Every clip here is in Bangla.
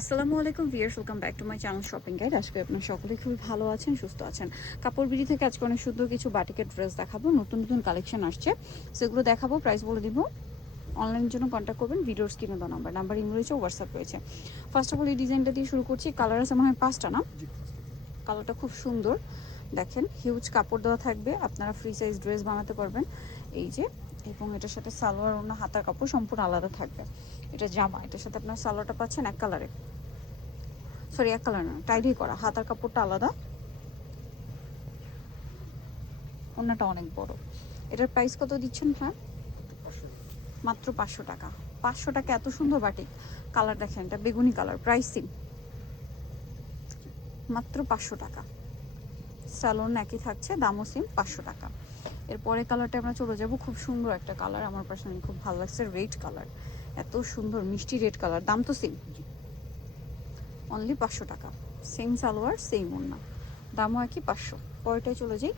আসসালামু আলাইকুম viewers, welcome back to my channel shopping guide. আজকে আপনারা সকলে খুবই ভালো আছেন, সুস্থ আছেন। কাপড় বিড়ি থেকে আজকে অনেক সুন্দর কিছু বাটিকের ড্রেস দেখাবো, নতুন নতুন কালেকশন আসছে, সেগুলো দেখাবো, প্রাইস বলে দিব। অনলাইনের জন্য কন্ট্যাক্ট করবেন, ভিডিওর স্ক্রিনে দেওয়া নাম্বার ইমেল রয়েছে, হোয়াটসঅ্যাপ রয়েছে। ফার্স্ট অফ অল এই ডিজাইনটা দিয়ে শুরু করছি। কালার আছে মনে হয় 5টা না? কালারটা খুব সুন্দর, দেখেন হিউজ কাপড় দেওয়া থাকবে, আপনারা ফ্রি সাইজ ড্রেস বানাতে পারবেন। এই যে, এবং এটার সাথে সালোয়ার অন্য হাতার কাপড় সম্পূর্ণ আলাদা থাকবে। এটা জামা, এটার সাথে আপনার সালোয়ারটা পাচ্ছেন এক কালারে, সরি এক কালার না, টাইডি করা, হাতার কাপড়টা আলাদা, অন্যটা অনেক বড়। এটার প্রাইস কত দিচ্ছেন? হ্যাঁ, মাত্র 500 টাকা। 500 টাকা এত সুন্দর বাটিক। কালার দেখেন, এটা বেগুনি কালার, প্রাইস সিম, মাত্র 500 টাকা। স্যালোন একই থাকছে, দামও সিম, 500 টাকা। এরপরে কালারটা আমরা চলে যাব, খুব সুন্দর একটা কালার, আমার পার্সোনালি খুব ভালো লাগছে, রেড কালার, এত সুন্দর মিষ্টি রেড কালার, দাম তো সিম, অনলি 500 টাকা। সেম সালোয়ার সেম ওড়না, দামও একই 500। পরেরটায় চলে যাই,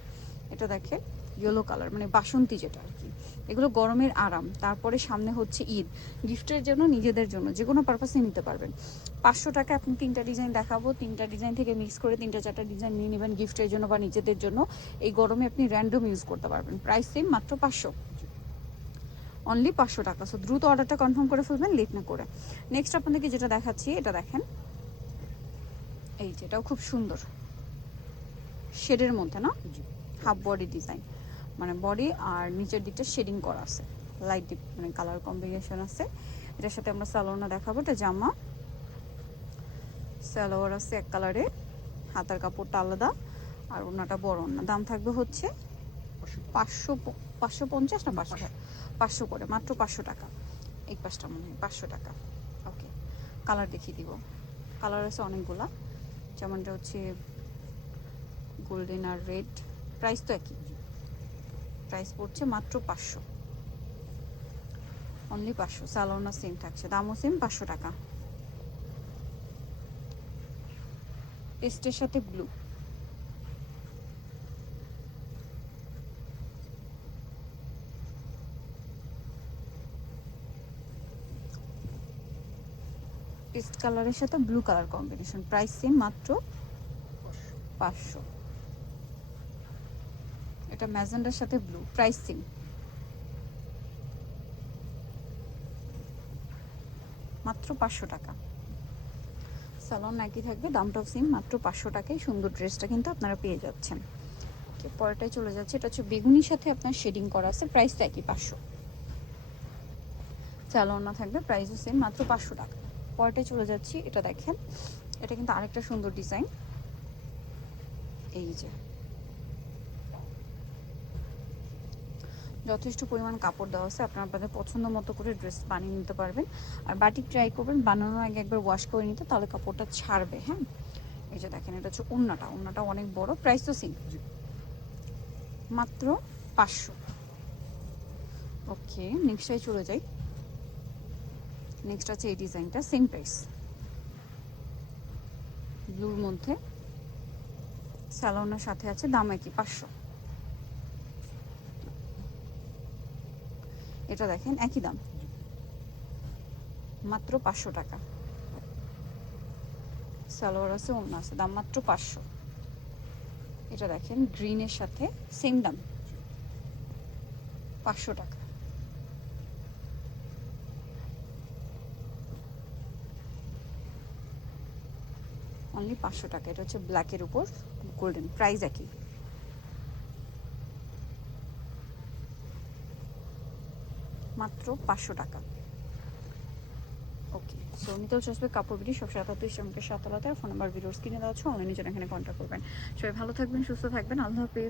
এটা দেখে ইয়েলো কালার, মানে বাসন্তী যেটা আর কি। এগুলো গরমের আরাম, তারপরে সামনে হচ্ছে ঈদ, গিফটের জন্য, নিজেদের জন্য, যে কোনো পারপাসে নিতে পারবেন। 500 টাকা আপনি 3টা ডিজাইন দেখাবো, 3টা ডিজাইন থেকে মিক্স করে 3টা 4টা ডিজাইন নিয়ে নেবেন গিফটের জন্য বা নিজেদের জন্য। এই গরমে আপনি র্যান্ডম ইউজ করতে পারবেন। প্রাইস সেম, মাত্র 500, অনলি 500 টাকা। সো দ্রুত অর্ডারটা কনফার্ম করে ফেলবেন, লেট না করে। নেক্সট আপনাদেরকে যেটা দেখাচ্ছি, এটা দেখেন, এই যে এটাও খুব সুন্দর, শেডের মধ্যে না, হাফ বডি ডিজাইন, মানে বডি আর নিচের দিকটা শেডিং করা আছে, লাইট ডিপ মানে কালার কম্বিনেশন আছে। এটার সাথে আমরা সালোয়ারটা দেখাবো, এটা জামা, সালোয়ার আছে এক কালারে, হাতার কাপড়টা আলাদা, আর ওনাটা বড় ওনা। দাম থাকবে হচ্ছে 500, 550 না 500 করে, মাত্র 500 টাকা। এই পাঁচটা মনে হয় 500 টাকা। ওকে, কালার দেখিয়ে দিব। কালার আছে অনেকগুলা, যেমনটা হচ্ছে গোল্ডেন আর রেড। প্রাইস তো একই, প্রাইস পড়ছে মাত্র 500, অনলি 500। সালোনা সেম থাকছে, দামও সেম, 500 টাকা। পেস্টের সাথে ব্লু, পেস্ট কালারের সাথে blue colour combination, price same, মাত্র 500। এটা ম্যাজেন্ডার সাথে ব্লু, প্রাইস সেম, মাত্র 500 টাকা। সালোন একই থাকবে, দামটাও সেম, মাত্র 500 টাকায় সুন্দর ড্রেসটা কিন্তু আপনারা পেয়ে যাচ্ছেন। ওকে, পরেরটায় চলে যাচ্ছে, এটা হচ্ছে বেগুনির সাথে আপনার শেডিং করা আছে, প্রাইসটা একই 500। সালোনা থাকবে, প্রাইসও সেম, মাত্র 500 টাকা। পরেরটায় চলে যাচ্ছি, এটা দেখেন, এটা কিন্তু আরেকটা সুন্দর ডিজাইন। এই যে যথেষ্ট পরিমাণ কাপড় দেওয়া আছে, আপনারা আপনাদের পছন্দ মতো করে ড্রেস বানিয়ে নিতে পারবেন। আর বাটিক ট্রাই করবেন বানানোর আগে একবার ওয়াশ করে নিতে, তাহলে কাপড়টা ছাড়বে। হ্যাঁ, এই যে দেখেন, এটা হচ্ছে ওড়নাটা অনেক বড়, প্রাইস তো সেম, মাত্র 500। ওকে, নেক্সটটাই চলে যাই। নেক্সট আছে এই ডিজাইনটা, সেম প্রাইস, ব্লুর মধ্যে, স্যালোনার সাথে আছে, দাম একই 500। এটা দেখেন একই দাম, মাত্র 500 টাকা। সালোয়ার আছে, ওড়না আছে, দাম মাত্র 500। এটা দেখেন গ্রিনের সাথে, সেম দাম, 500 টাকা, অনলি 500 টাকা। এটা হচ্ছে ব্ল্যাকের উপর গোল্ডেন, প্রাইস একই, মাত্র 500 টাকা। ওকে, সো নিতেও চসবে কাপড় বিডি, সব 7:30 আমাকে 7 ফোন নাম্বার ভিডিওস কিনে দেওয়া হচ্ছে, অনলাইনে যেন এখানে কন্ট্যাক্ট করবেন। সবাই ভালো থাকবেন, সুস্থ থাকবেন, আল্লাহ হাফেজ।